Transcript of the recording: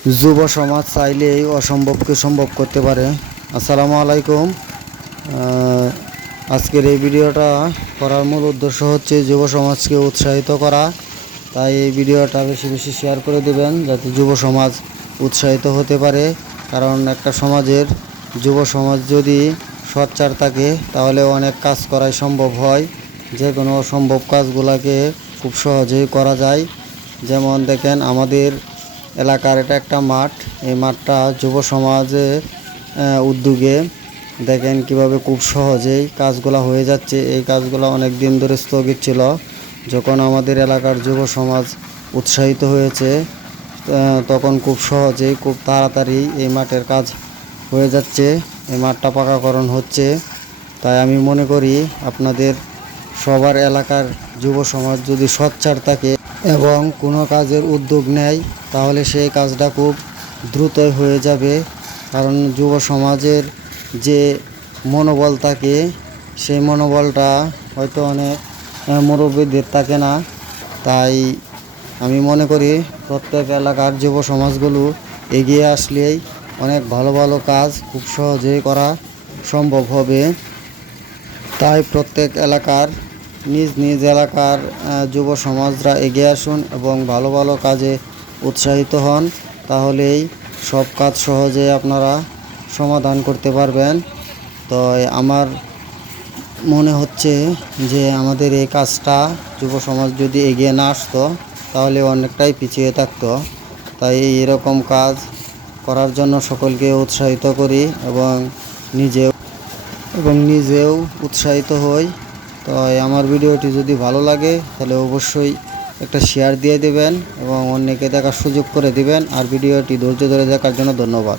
যুব সমাজ চাইলেই অসম্ভবকে সম্ভব করতে পারে। আসসালামু আলাইকুম। আজকের এই ভিডিওটা করার মূল উদ্দেশ্য হচ্ছে যুব সমাজকে উৎসাহিত করা। তাই এই ভিডিওটা বেশি বেশি শেয়ার করে দেবেন যাতে যুব সমাজ উৎসাহিত হতে পারে। কারণ একটা সমাজের যুব সমাজ যদি সোচ্চার থাকে তাহলে অনেক কাজ করাই সম্ভব হয়। যে কোনো অসম্ভব কাজগুলোকে খুব সহজেই করা যায়। যেমন দেখেন, আমাদের এলাকার এটা একটা মাঠ। এই মাঠটা যুব সমাজের উদ্যোগে দেখেন কিভাবে খুব সহজেই কাজগুলো হয়ে যাচ্ছে। এই কাজগুলো অনেক দিন ধরে স্থগিত ছিল। যখন আমাদের এলাকার যুব সমাজ উৎসাহিত হয়েছে তখন খুব সহজেই খুব তাড়াতাড়ি এই মাঠের কাজ হয়ে যাচ্ছে। এই মাঠটা পাকাকরণ হচ্ছে। তাই আমি মনে করি আপনাদের সবার এলাকার যুব সমাজ যদি সোচ্চার থাকে এবং কোনো কাজের উদ্যোগ নেয় তাহলে সেই কাজটা খুব দ্রুতই হয়ে যাবে। কারণ যুব সমাজের যে মনোবল থাকে সেই মনোবলটা হয়তো অনেক মুরব্বীদের থাকে না। তাই আমি মনে করি প্রত্যেক এলাকার যুব সমাজগুলো এগিয়ে আসলেই অনেক ভালো ভালো কাজ খুব সহজেই করা সম্ভব হবে। তাই প্রত্যেক এলাকার নিজ নিজ এলাকার যুব সমাজরা এগিয়ে আসুন এবং ভালো ভালো কাজে উৎসাহিত হন। তাহলেই সব কাজ সহজে আপনারা সমাধান করতে পারবেন। তো আমার মনে হচ্ছে যে আমাদের এই কাজটা যুব সমাজ যদি এগিয়ে না আসতো তাহলে অনেকটাই পিছিয়ে থাকতো। তাই এরকম কাজ করার জন্য সকলকে উৎসাহিত করি এবং নিজেও উৎসাহিত হই। তো আমার ভিডিওটি যদি ভালো লাগে তাহলে অবশ্যই একটা শেয়ার দিয়ে দেবেন এবং অন্যকে দেখার সুযোগ করে দিবেন। আর ভিডিওটি ধৈর্য ধরে দেখার জন্য ধন্যবাদ।